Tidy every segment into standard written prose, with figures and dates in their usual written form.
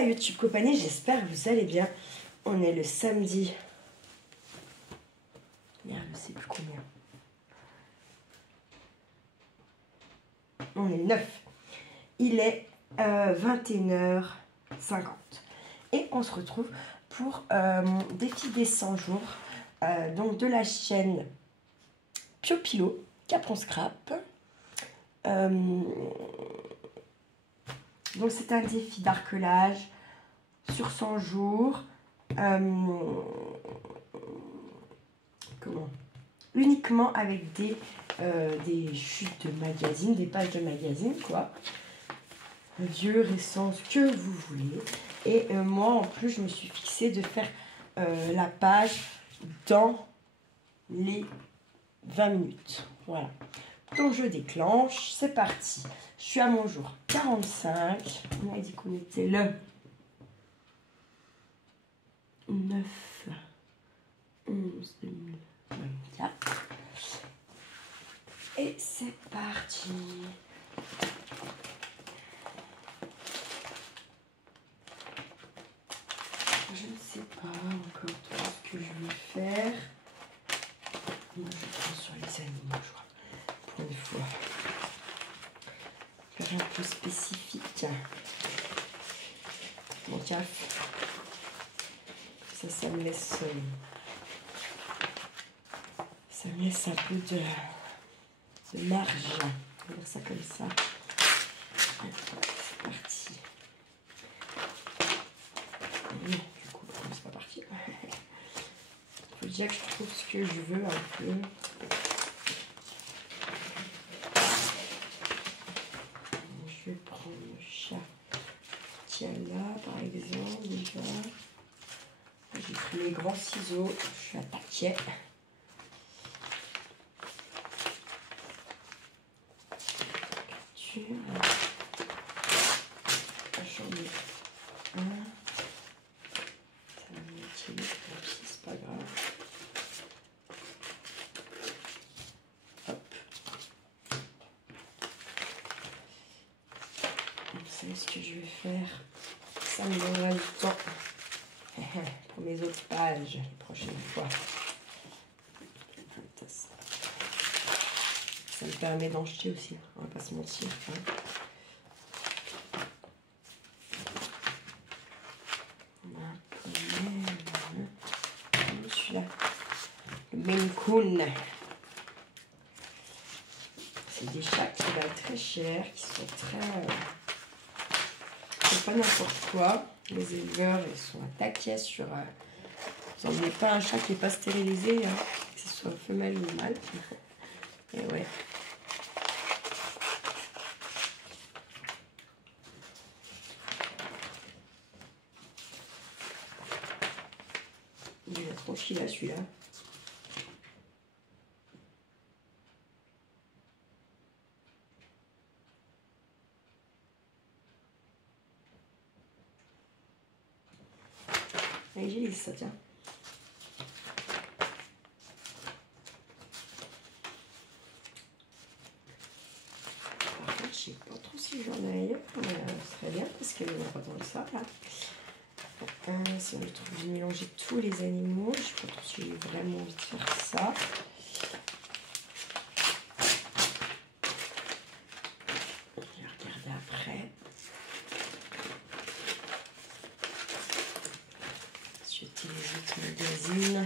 la YouTube compagnie, j'espère que vous allez bien. On est le samedi. Merde, je sais plus combien. On est le 9. Il est 21h50. Et on se retrouve pour mon défi des 100 jours. Donc de la chaîne Pio Pilo, Capron Scrap. Donc c'est un défi d'arcelage sur 100 jours. Uniquement avec des chutes de magazines, des pages de magazines, quoi. Vieux, récents, ce que vous voulez. Et moi, en plus, je me suis fixée de faire la page dans les 20 minutes. Voilà. Donc, je déclenche. C'est parti. Je suis à mon jour 45. On a dit qu'on était le 9 11 2024. Et c'est parti. Je ne sais pas encore tout ce que je vais faire. Moi, je prends sur les animaux, je crois. Pour une fois. Faire un peu spécifique. Mon café. Ça me laisse... ça me laisse un peu de marge. On va dire ça comme ça. C'est parti. Du coup, c'est pas parti. Il faut dire que je trouve ce que je veux un peu. Je vais prendre le chat qui est là, par exemple, déjà. J'ai pris les grands ciseaux. Je suis à taquet. J'en ai un. Ça va m'utile, c'est pas grave. Hop. Vous savez ce que je vais faire. Ça me donnera du temps pour mes autres pages les prochaines fois. Ça me permet d'en jeter aussi, on va pas se mentir. Celui-là, le Maine Coon. C'est des chats qui valent très cher, qui sont très... c'est pas n'importe quoi. Les éleveurs, ils sont à taquet sur... vous n'emmenez pas un chat qui n'est pas stérilisé, hein, que ce soit femelle ou mâle. Et ouais. Il est tranquille là, celui-là. Allez, j'ai ça, tiens. Par contre, je sais pas trop si j'en ai ailleurs, mais ce serait bien parce qu'il n'y a pas tant de ça là. Si on trouve de mélanger tous les animaux, je sais pas trop si j'ai vraiment envie de faire ça. Je vais regarder après. Jeter les autres magazines.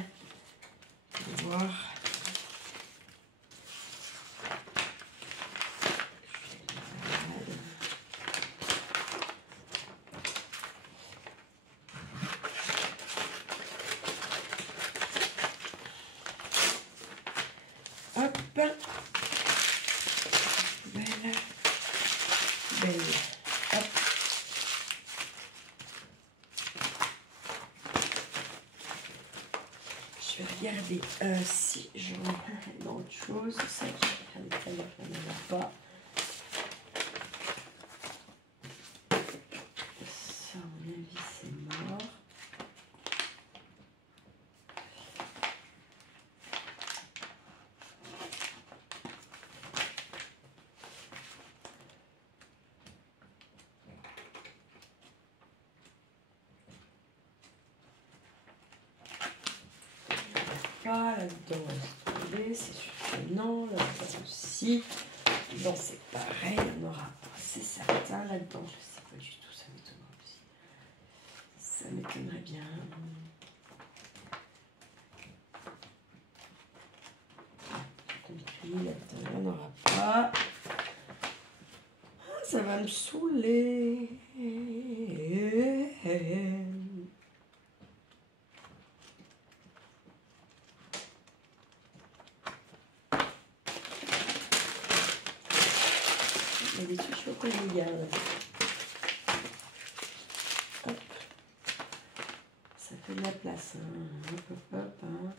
Voir. Hop. Belle. Hop. Je vais regarder si j'en ai autre chose. Ça, je n'en ai pas. Ça, à mon avis, c'est mort. là-dedans, c'est sûr que non. Là-dedans aussi. Là c'est pareil, il y en aura pas. C'est certain. Là-dedans, je sais pas du tout. Ça m'étonnerait aussi. Ça m'étonnerait bien. Compris, là-dedans, il n'y en aura pas. Ah, ça va me saouler. Il y a des trucs, il faut que je les garde. Hop. Ça fait de la place. Hein. Hop, hop, hop. Hein.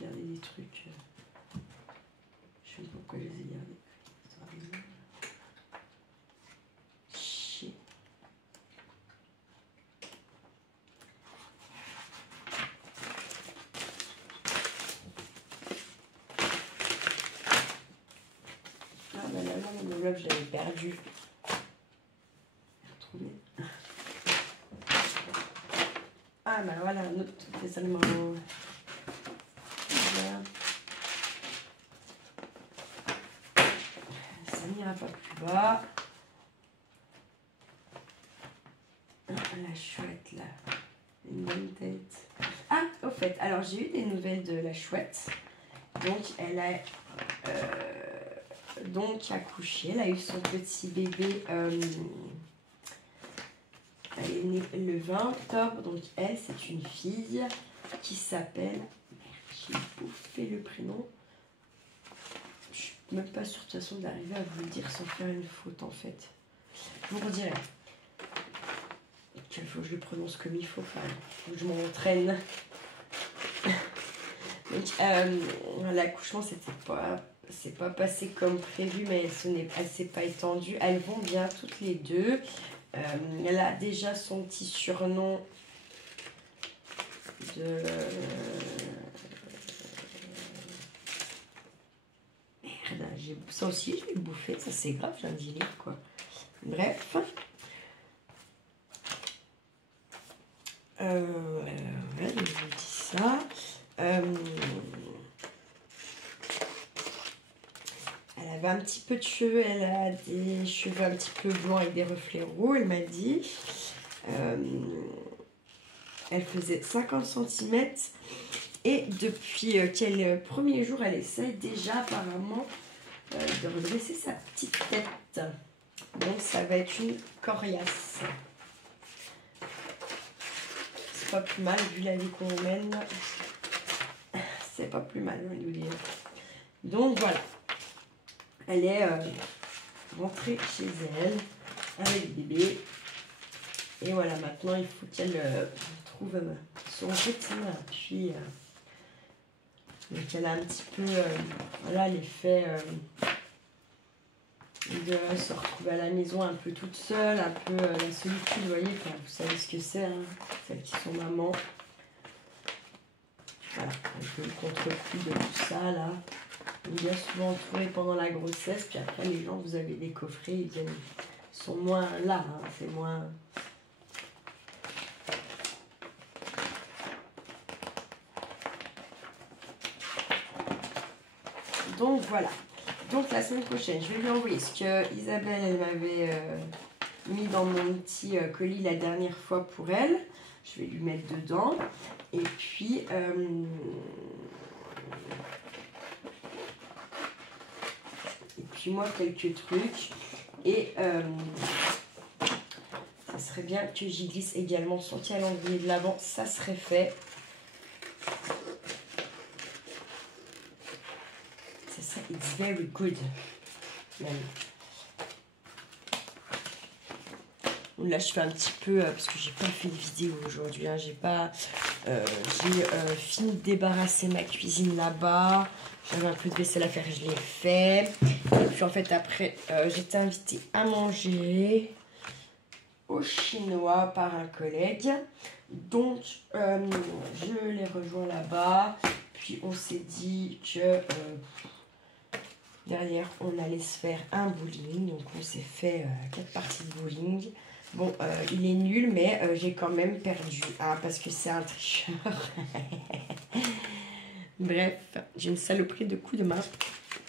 Garder des trucs. Je sais pas pourquoi je les ai gardés. Chier. Ah bah là, non, mon enveloppe, je l'avais perdu. Retrouvé. Ah bah voilà, un autre dessalement. Voilà. Ça n'ira pas plus bas. La chouette là. Une bonne tête. Ah, au fait, alors j'ai eu des nouvelles de la chouette. Donc elle a donc accouché. Elle a eu son petit bébé. Elle est née le 20 octobre. Donc elle, c'est une fille qui s'appelle... J'ai bouffé le prénom. Je suis même pas sûre de toute façon d'arriver à vous le dire sans faire une faute en fait. Je vous redirai. Il faut que je le prononce comme il faut. Enfin, il faut que je m'entraîne. Donc l'accouchement c'est pas passé comme prévu, mais elle s'est pas étendue. Elles vont bien toutes les deux. Elle a déjà son petit surnom de... Merde, ça aussi je l'ai bouffé, ça c'est grave, j'ai un délire quoi. Bref. Ouais, je vous dis ça. Elle avait un petit peu de cheveux, elle a des cheveux un petit peu blancs avec des reflets roux, elle m'a dit. Elle faisait 50 cm et depuis quel premier jour, elle essaie déjà apparemment de redresser sa petite tête. Donc ça va être une coriace. C'est pas plus mal vu la vie qu'on mène. C'est pas plus mal, je vais vous dire. Donc voilà. Elle est rentrée chez elle avec bébé. Et voilà, maintenant il faut qu'elle trouve son rythme. Puis donc elle a un petit peu voilà, l'effet de se retrouver à la maison un peu toute seule, un peu la solitude, vous voyez, enfin, vous savez ce que c'est, hein, celles qui sont mamans. Voilà, un peu le contre-coup de tout ça là. On est bien souvent entouré pendant la grossesse, puis après les gens, vous avez des coffrets, ils sont moins là, hein, c'est moins... Donc voilà. Donc la semaine prochaine, je vais lui envoyer ce que Isabelle elle m'avait mis dans mon petit colis la dernière fois pour elle. Je vais lui mettre dedans. Et puis moi quelques trucs. Et ça serait bien que j'y glisse également son calendrier de l'Avent. Ça serait fait. It's very good. Même. Là, je fais un petit peu, parce que j'ai pas fait de vidéo aujourd'hui. Hein, j'ai fini de débarrasser ma cuisine là-bas. J'avais un peu de vaisselle à faire, je l'ai fait. Et puis en fait, après, j'étais invitée à manger au chinois par un collègue. Donc, je l'ai rejoint là-bas. Puis on s'est dit que... derrière, on allait se faire un bowling. Donc, on s'est fait 4 parties de bowling. Bon, il est nul, mais j'ai quand même perdu. Ah, parce que c'est un tricheur. Bref, j'ai une saloperie de coups de main.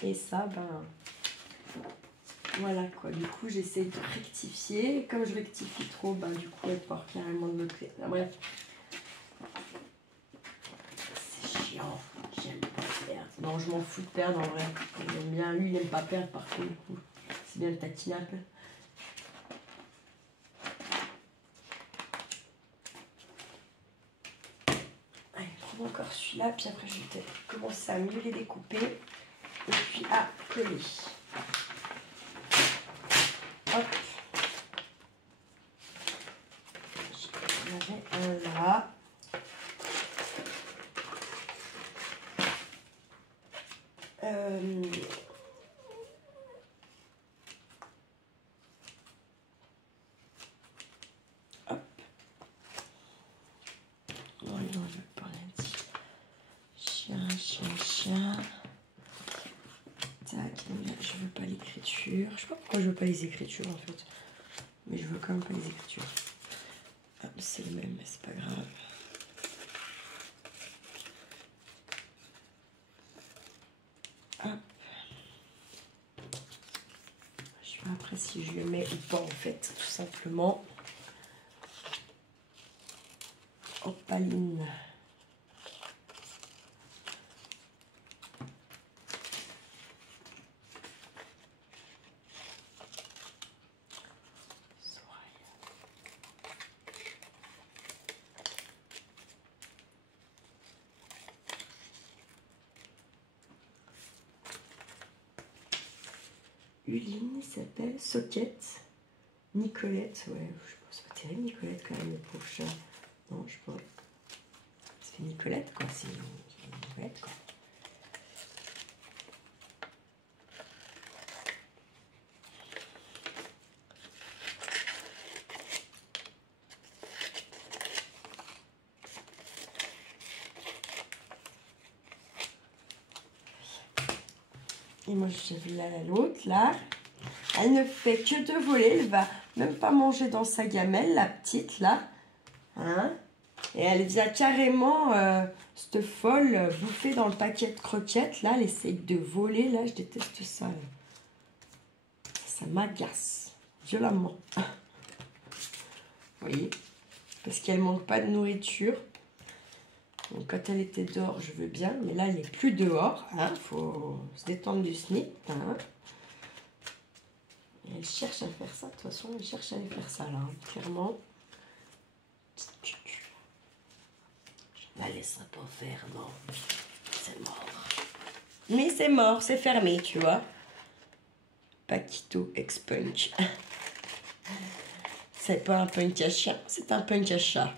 Et ça, ben... Voilà quoi. Du coup, j'essaie de rectifier. Et comme je rectifie trop, ben du coup, elle part carrément de l'autre côté. Bref. C'est chiant. J'aime pas perdre. Non, je m'en fous de perdre en vrai. J'aime bien. Lui, il n'aime pas perdre par contre. Du coup, c'est bien le taquiner un peu. Allez, prends encore celui-là. Puis après, je vais peut-être commencer à mieux les découper. Et puis à coller. Hop. J'en avais un là. Hop. Non, non, je veux pas la dire. Chien, chien, chien. Tac, là, je veux pas l'écriture. Je sais pas pourquoi je veux pas les écritures en fait. Mais je veux quand même pas les écritures. Ah, c'est le même, mais c'est pas grave. Hop. Je sais pas après si je le mets ou pas en fait, tout simplement. Opaline. Uline, il s'appelle Socket. Nicolette, ouais, je sais pas, c'est pas terrible Nicolette quand même, le pauvre chat. Non, je sais pas. C'est Nicolette quoi, c'est Nicolette quoi. Et moi, j'avais l'autre, là. Elle ne fait que de voler. Elle va même pas manger dans sa gamelle, la petite, là. Hein? Et elle vient carrément, cette folle, bouffer dans le paquet de croquettes, là. Elle essaye de voler, là. Je déteste ça, là. Ça m'agace. Violemment. Vous voyez? Parce qu'elle manque pas de nourriture. Donc, quand elle était dehors, je veux bien. Mais là, elle n'est plus dehors. Hein, faut se détendre du SNIP. Hein. Et elle cherche à faire ça. De toute façon, elle cherche à aller faire ça, là. Hein, clairement. Je ne la laisserai pas faire, non. C'est mort. Mais c'est mort, c'est fermé, tu vois. Paquito ex-punk. C'est pas un punk à chien, c'est un punk à chat.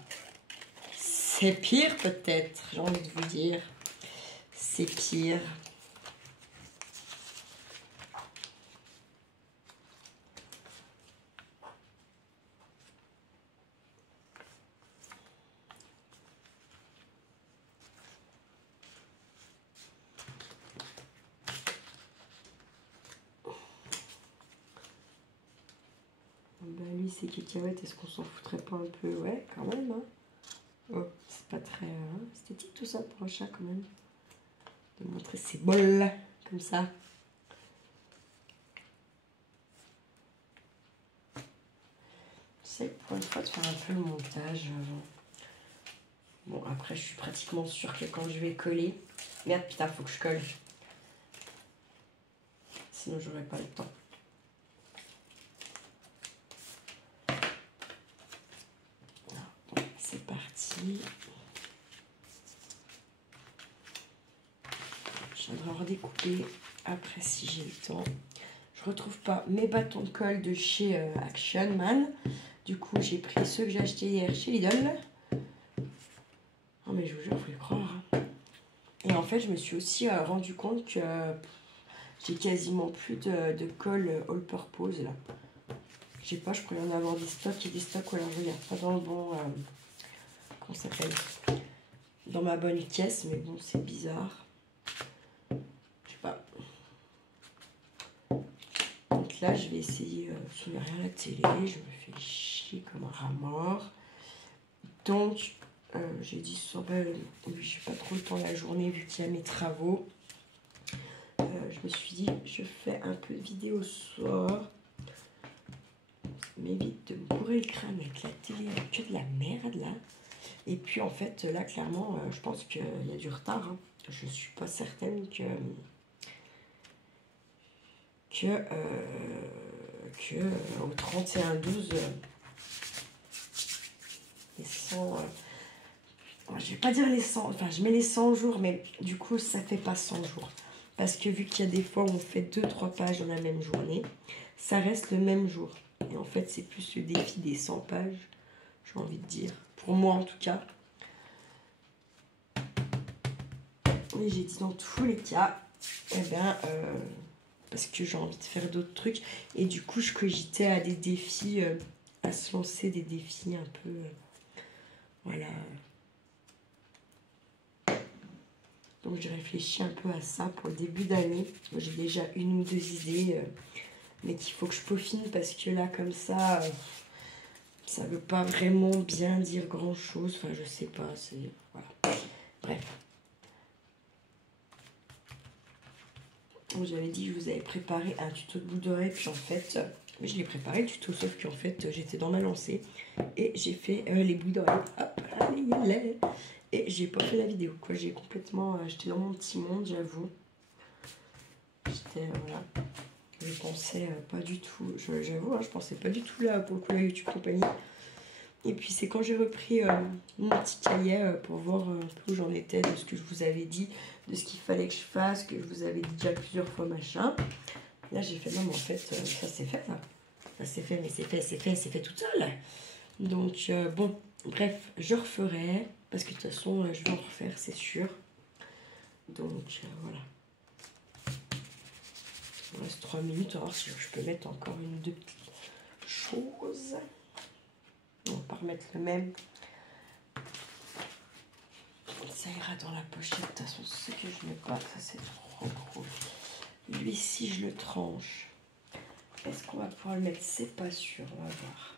C'est pire peut-être, j'ai envie de vous dire. C'est pire. Ben lui c'est cacahuète, est-ce qu'on s'en foutrait pas un peu? Ouais, quand même. Hein. Oh, c'est pas très esthétique tout ça pour un chat quand même. De montrer ses bols comme ça. J'essaie pour une fois de faire un peu le montage. Bon, après, je suis pratiquement sûre que quand je vais coller... Merde, putain, faut que je colle. Sinon, j'aurai pas le temps. Bon, c'est parti. Je viendrai redécouper après si j'ai le temps. Je retrouve pas mes bâtons de colle de chez Action Man. Du coup, j'ai pris ceux que j'ai achetés hier chez Lidl. Oh, mais je vous jure, vous pouvez croire. Et en fait, je me suis aussi rendu compte que j'ai quasiment plus de colle all-purpose là. Je sais pas, je pourrais en avoir des stocks et des stocks, alors je regarde pas dans le bon. Comment ça s'appelle? Dans ma bonne caisse, mais bon, c'est bizarre. Je sais pas. Donc là, je vais essayer. Il n'y a rien à la télé, je me fais chier comme un rat mort. Donc, J'ai dit ça, oui, j'ai pas trop le temps la journée vu qu'il y a mes travaux. Je me suis dit, je fais un peu de vidéo ce soir. M'évite de me bourrer le crâne avec la télé, que de la merde là. Et puis en fait, là, clairement, je pense qu'il y a du retard. Hein. Je suis pas certaine que au 31-12, les 100... je vais pas dire les 100, enfin je mets les 100 jours, mais du coup ça fait pas 100 jours. Parce que vu qu'il y a des fois où on fait 2-3 pages dans la même journée, ça reste le même jour. Et en fait c'est plus le défi des 100 pages, j'ai envie de dire. Pour moi en tout cas. Mais j'ai dit dans tous les cas, eh bien, parce que j'ai envie de faire d'autres trucs. Et du coup je cogitais à des défis, à se lancer des défis un peu, voilà. Donc j'ai réfléchi un peu à ça pour le début d'année. J'ai déjà une ou deux idées, mais qu'il faut que je peaufine parce que là, comme ça ne veut pas vraiment bien dire grand-chose. Enfin, je sais pas, c'est... Voilà. Bref. J'avais dit que je vous avais préparé un tuto de boucle d'oreille, puis en fait, je l'ai préparé le tuto, sauf qu'en fait, j'étais dans ma lancée et j'ai fait les boucles d'oreille. Hop, allez. Et j'ai pas fait la vidéo, quoi. J'ai complètement... j'étais dans mon petit monde, j'avoue. J'étais... voilà. Je pensais pas du tout... J'avoue, hein, je pensais pas du tout là, pour le coup, la YouTube compagnie. Et puis, c'est quand j'ai repris mon petit cahier pour voir un peu où j'en étais, de ce que je vous avais dit, de ce qu'il fallait que je fasse, que je vous avais dit déjà plusieurs fois, machin. Là, j'ai fait, non, mais en fait, ça c'est fait, ça. Ça c'est fait, mais c'est fait toute seule. Donc, bon, bref, je referai, parce que de toute façon, je vais en refaire, c'est sûr. Donc, voilà. Il me reste 3 minutes, on va voir si je peux mettre encore une ou deux petites choses. On va pas remettre le même. Ça ira dans la pochette, de toute façon, ce que je mets pas, ça c'est trop gros. Lui, si je le tranche, est-ce qu'on va pouvoir le mettre? C'est pas sûr, on va voir.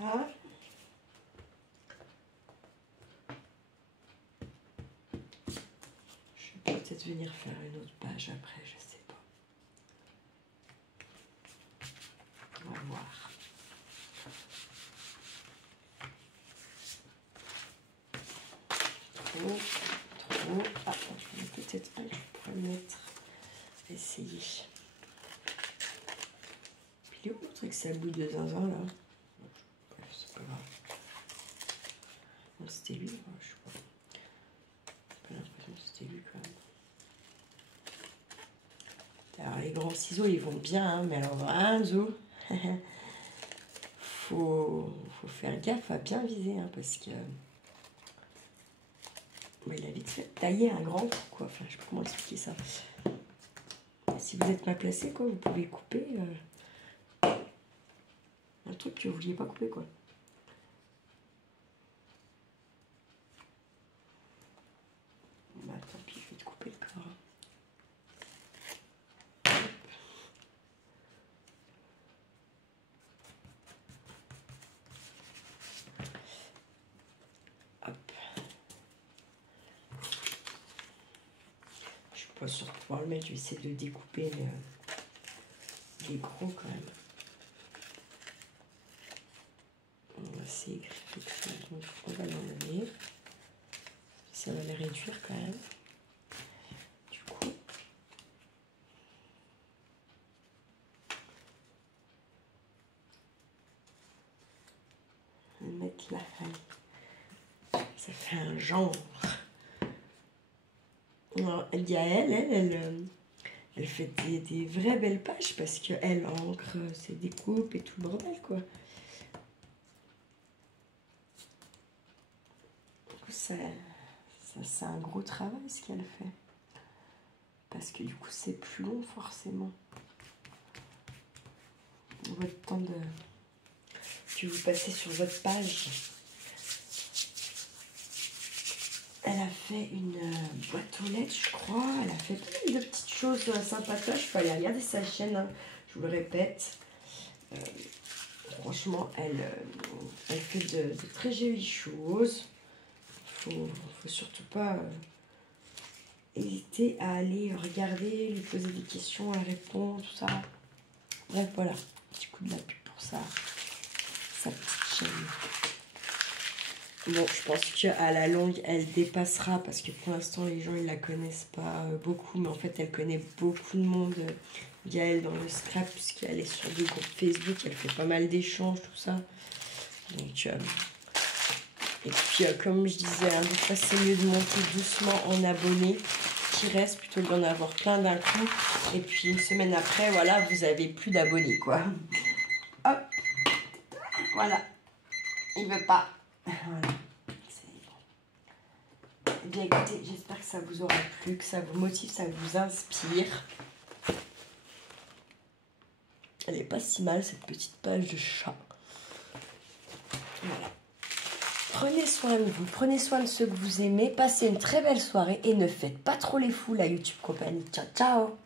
Là. Je vais peut-être venir faire une autre page après, je sais pas. On va voir. Trop. Ah, peut-être un que je pourrais le mettre. Essayer. Puis il est où le truc, c'est la boule de zinzin là? Bref, c'est pas grave. Non, c'était lui, moi, je sais pas. J'ai pas l'impression que c'était lui quand même. Alors les grands ciseaux ils vont bien, hein, mais alors vraiment, faut faire gaffe à bien viser, hein, parce que il a vite fait tailler un grand coup, quoi. Enfin, je sais pas comment expliquer ça. Si vous êtes mal placé, quoi, vous pouvez couper un truc que vous vouliez pas couper, quoi. Bah, tant pis, je vais te couper le corps. Hop. Je suis pas sûre de pouvoir le mettre, je vais essayer de le découper, mais il est gros quand même. C'est écrit, donc on va l'enlever. Ça va le réduire quand même. Du coup, on va mettre là. Ça fait un genre. Alors, il y a elle fait des vraies belles pages parce qu'elle encre ses découpes et tout le bordel, quoi. Du coup, c'est un gros travail ce qu'elle fait. Parce que du coup, c'est plus long forcément. On va le temps de puis vous passez sur votre page. Elle a fait une boîte aux lettres, je crois. Elle a fait plein de petites choses sympatoches. Il faut aller regarder sa chaîne, hein, je vous le répète. Franchement, elle fait de très jolies choses. Faut surtout pas hésiter à aller regarder, lui poser des questions, elle répond, tout ça. Bref, voilà. Petit coup de la pub pour ça. Sa petite chaîne. Bon, je pense qu'à la longue, elle dépassera parce que pour l'instant, les gens, ils la connaissent pas beaucoup. Mais en fait, elle connaît beaucoup de monde via elle dans le scrap puisqu'elle est sur des groupes Facebook. Elle fait pas mal d'échanges, tout ça. Donc, et puis, comme je disais, hein, des fois, c'est mieux de monter doucement en abonnés qui restent plutôt que d'en avoir plein d'un coup. Et puis, une semaine après, voilà, vous avez plus d'abonnés, quoi. Hop. Voilà. Il veut pas. Voilà. Bien écoutez, j'espère que ça vous aura plu, que ça vous motive, ça vous inspire. Elle est pas si mal, cette petite page de chat. Voilà. Prenez soin de vous, prenez soin de ceux que vous aimez, passez une très belle soirée et ne faites pas trop les fous, la YouTube compagnie. Ciao, ciao!